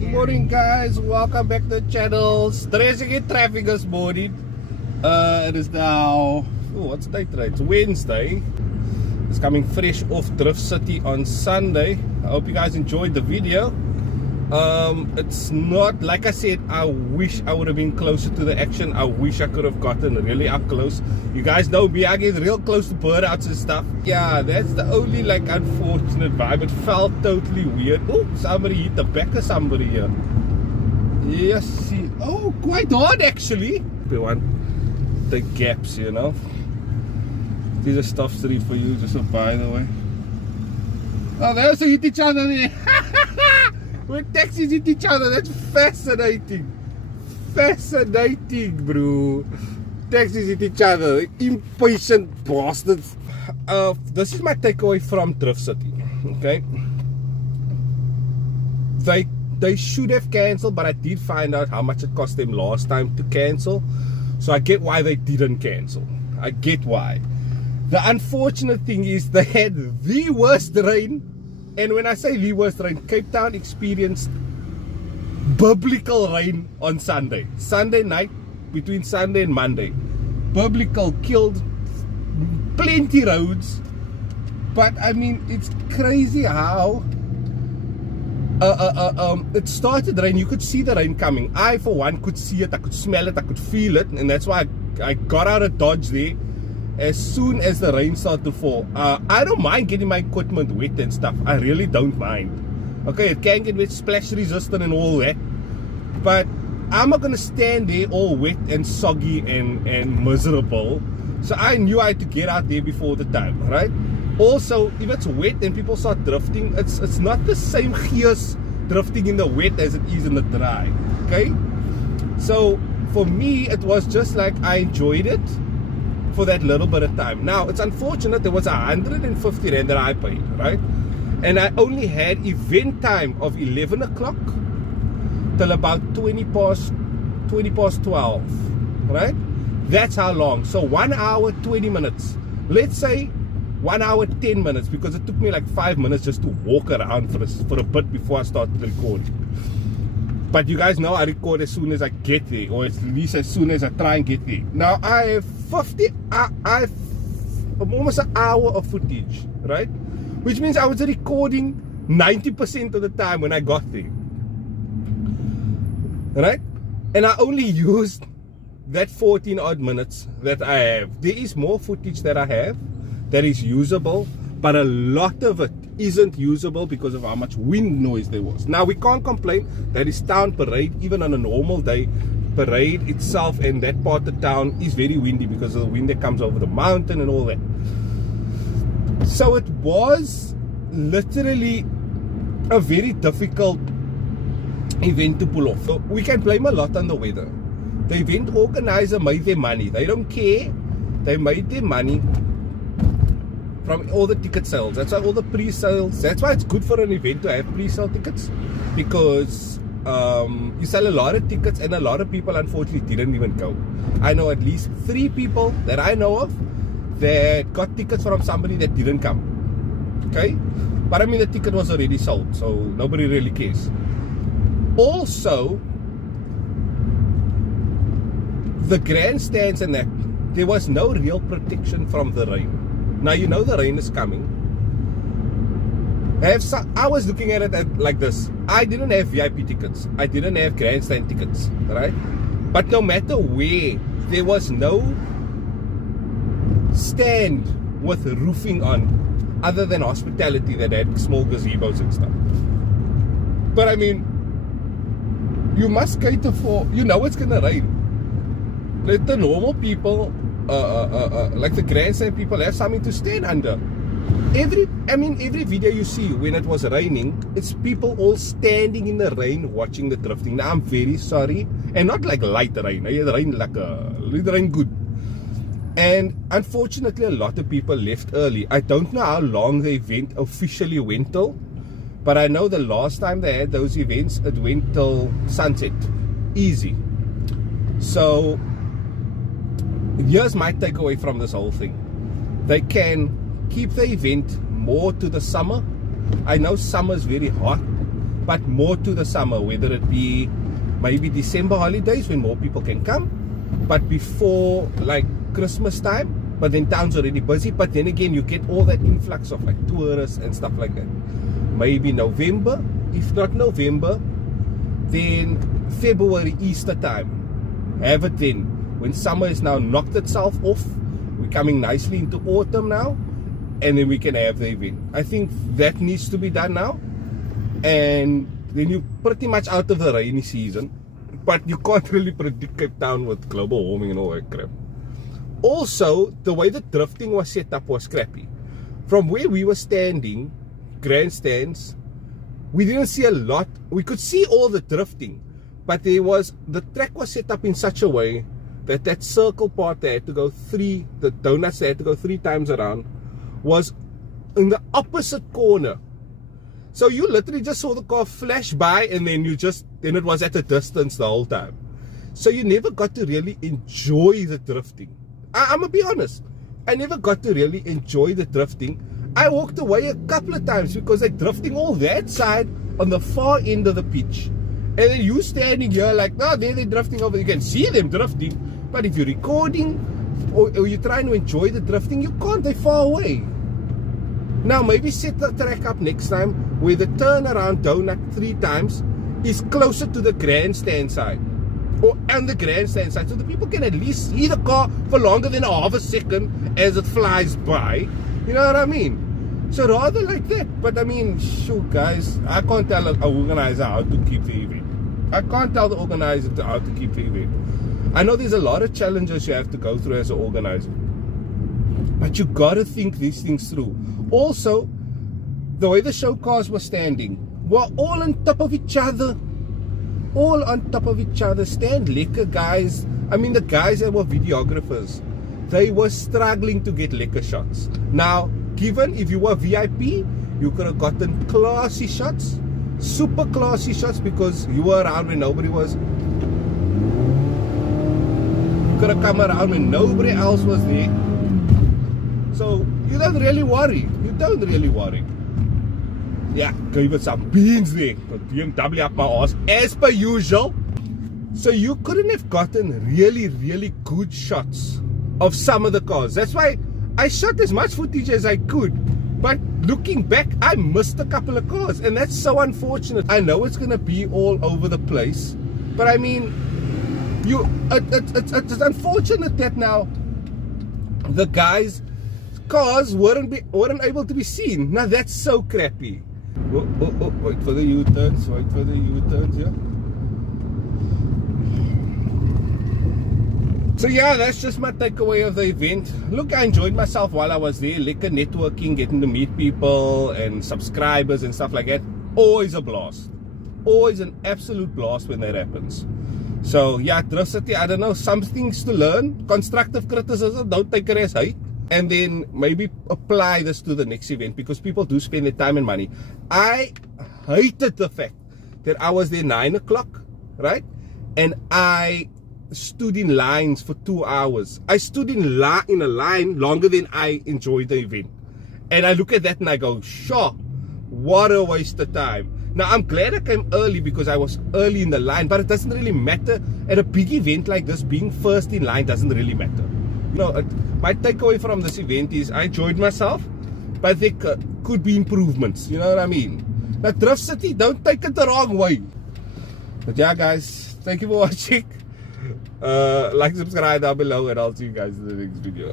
Good morning, guys. Welcome back to the channel. Stressing in traffic this morning. It is now, what's the date today? It's Wednesday. It's coming fresh off Drift City on Sunday. I hope you guys enjoyed the video. It's not, like I said, I wish I would have been closer to the action. I wish I could have gotten really up close. You guys know me, I get real close to burnouts and stuff. Yeah, that's the only like unfortunate vibe. It felt totally weird. Oh, somebody hit the back of somebody here. Yes, see. Oh, quite hard actually. We want the gaps, you know. These are stuff street for you, just so by the way. Oh, they also hit each other there. When taxis hit each other, that's fascinating. Fascinating, bro. Taxis hit each other. Impatient bastards. This is my takeaway from Drift City. Okay. They should have cancelled, but I did find out how much it cost them last time to cancel. So I get why they didn't cancel. I get why. The unfortunate thing is they had the worst rain. And when I say the worst rain, Cape Town experienced biblical rain on Sunday. Sunday night, between Sunday and Monday. Biblical, killed plenty roads. But I mean, it's crazy how it started rain. You could see the rain coming. I, for one, could see it. I could smell it. I could feel it. And that's why I got out of Dodge there as soon as the rain started to fall. I don't mind getting my equipment wet and stuff. I really don't mind. Okay, it can get wet, splash resistant and all that. But I'm not going to stand there all wet and soggy and miserable. So I knew I had to get out there before the time, right? Also, if it's wet and people start drifting, it's not the same fierce drifting in the wet as it is in the dry. Okay? So for me, it was just like I enjoyed it for that little bit of time. Now, it's unfortunate there was 150 rand that I paid, right? And I only had event time of 11 o'clock till about 20 past 12, right? That's how long. So 1 hour, 20 minutes. Let's say 1 hour, 10 minutes, because it took me like 5 minutes just to walk around for a bit before I started the recording. But you guys know I record as soon as I get there, or at least as soon as I try and get there. Now I have I have almost an hour of footage, right? Which means I was recording 90% of the time when I got there, right? And I only used that 14 odd minutes that I have. There is more footage that I have that is usable, but a lot of it isn't usable because of how much wind noise there was. Now we can't complain. That is town parade. Even on a normal day, parade itself and that part of town is very windy because of the wind that comes over the mountain and all that. So it was literally a very difficult event to pull off. So we can blame a lot on the weather. The event organizer made their money. They don't care. They made their money from all the ticket sales. That's why all the pre-sales, that's why it's good for an event to have pre-sale tickets, because you sell a lot of tickets and a lot of people unfortunately didn't even go. I know at least 3 people that I know of that got tickets from somebody that didn't come. Okay, but I mean the ticket was already sold, so nobody really cares. Also, the grandstands and that, there was no real protection from the rain. Now you know the rain is coming. I was looking at it like this. I didn't have VIP tickets. I didn't have grandstand tickets, right? But no matter where, there was no stand with roofing on, other than hospitality that had small gazebos and stuff. But I mean, you must cater for, you know it's gonna rain. Let the normal people, like the grandstand people, have something to stand under. Every video you see when it was raining, it's people all standing in the rain watching the drifting. Now I'm very sorry, and not like light rain. It rained like it rained good. And unfortunately, a lot of people left early. I don't know how long the event officially went till, but I know the last time they had those events, it went till sunset, easy. So here's my takeaway from this whole thing. They can keep the event more to the summer. I know summer is very hot, but more to the summer, whether it be maybe December holidays when more people can come, but before like Christmas time. But then town's already busy. But then again, you get all that influx of like tourists and stuff like that. Maybe November. If not November, then February, Easter time. Have it then. When summer is now knocked itself off, we're coming nicely into autumn now, and then we can have the event. I think that needs to be done now. And then you're pretty much out of the rainy season. But you can't really predict Cape Town with global warming and all that crap. Also, the way the drifting was set up was crappy. From where we were standing, grandstands, we didn't see a lot. We could see all the drifting, but the track was set up in such a way that that circle part they had to go the donuts they had to go 3 times around, was in the opposite corner. So you literally just saw the car flash by, and then it was at a distance the whole time. So you never got to really enjoy the drifting. I'm gonna be honest, I never got to really enjoy the drifting. I walked away a couple of times because they're drifting all that side on the far end of the pitch. And then you standing here like, no, they're drifting over. You can see them drifting, but if you're recording or you're trying to enjoy the drifting, you can't, they're far away. Now maybe set the track up next time where the turnaround donut 3 times is closer to the grandstand side. Or on the grandstand side, so the people can at least see the car for longer than a half a second as it flies by. You know what I mean? So rather like that. But I mean, shoot guys, I can't tell an organizer how to keep the event. I can't tell the organizer how to keep the event. I know there's a lot of challenges you have to go through as an organizer, but you gotta think these things through. Also, the way the show cars were standing, were all on top of each other. All on top of each other. Stand liquor guys. I mean, the guys that were videographers, they were struggling to get liquor shots. Now, given if you were VIP, you could have gotten classy shots, super classy shots, because you were around when nobody was. You could have come around when nobody else was there. So you don't really worry. You don't really worry. Yeah, gave it some beans there. BMW up my ass as per usual. So you couldn't have gotten really good shots of some of the cars. That's why I shot as much footage as I could. But looking back, I missed a couple of cars, and that's so unfortunate. I know it's gonna be all over the place, but I mean, it's unfortunate that now the guys' cars weren't able to be seen. Now that's so crappy. Wait for the U-turns, yeah. So yeah, that's just my takeaway of the event. Look, I enjoyed myself while I was there. Liquor networking, getting to meet people and subscribers and stuff like that. Always a blast. Always an absolute blast when that happens. So yeah, Drift City, I don't know, some things to learn. Constructive criticism, don't take it as hate. And then maybe apply this to the next event, because people do spend their time and money. I hated the fact that I was there 9 o'clock, right? And I stood in lines for 2 hours. I stood in a line longer than I enjoyed the event. And I look at that and I go, sure, what a waste of time. Now, I'm glad I came early because I was early in the line, but it doesn't really matter. At a big event like this, being first in line doesn't really matter. You know, my takeaway from this event is I enjoyed myself, but there could be improvements. You know what I mean? Now, Drift City, don't take it the wrong way. But yeah, guys, thank you for watching. Like, subscribe down below, and I'll see you guys in the next video.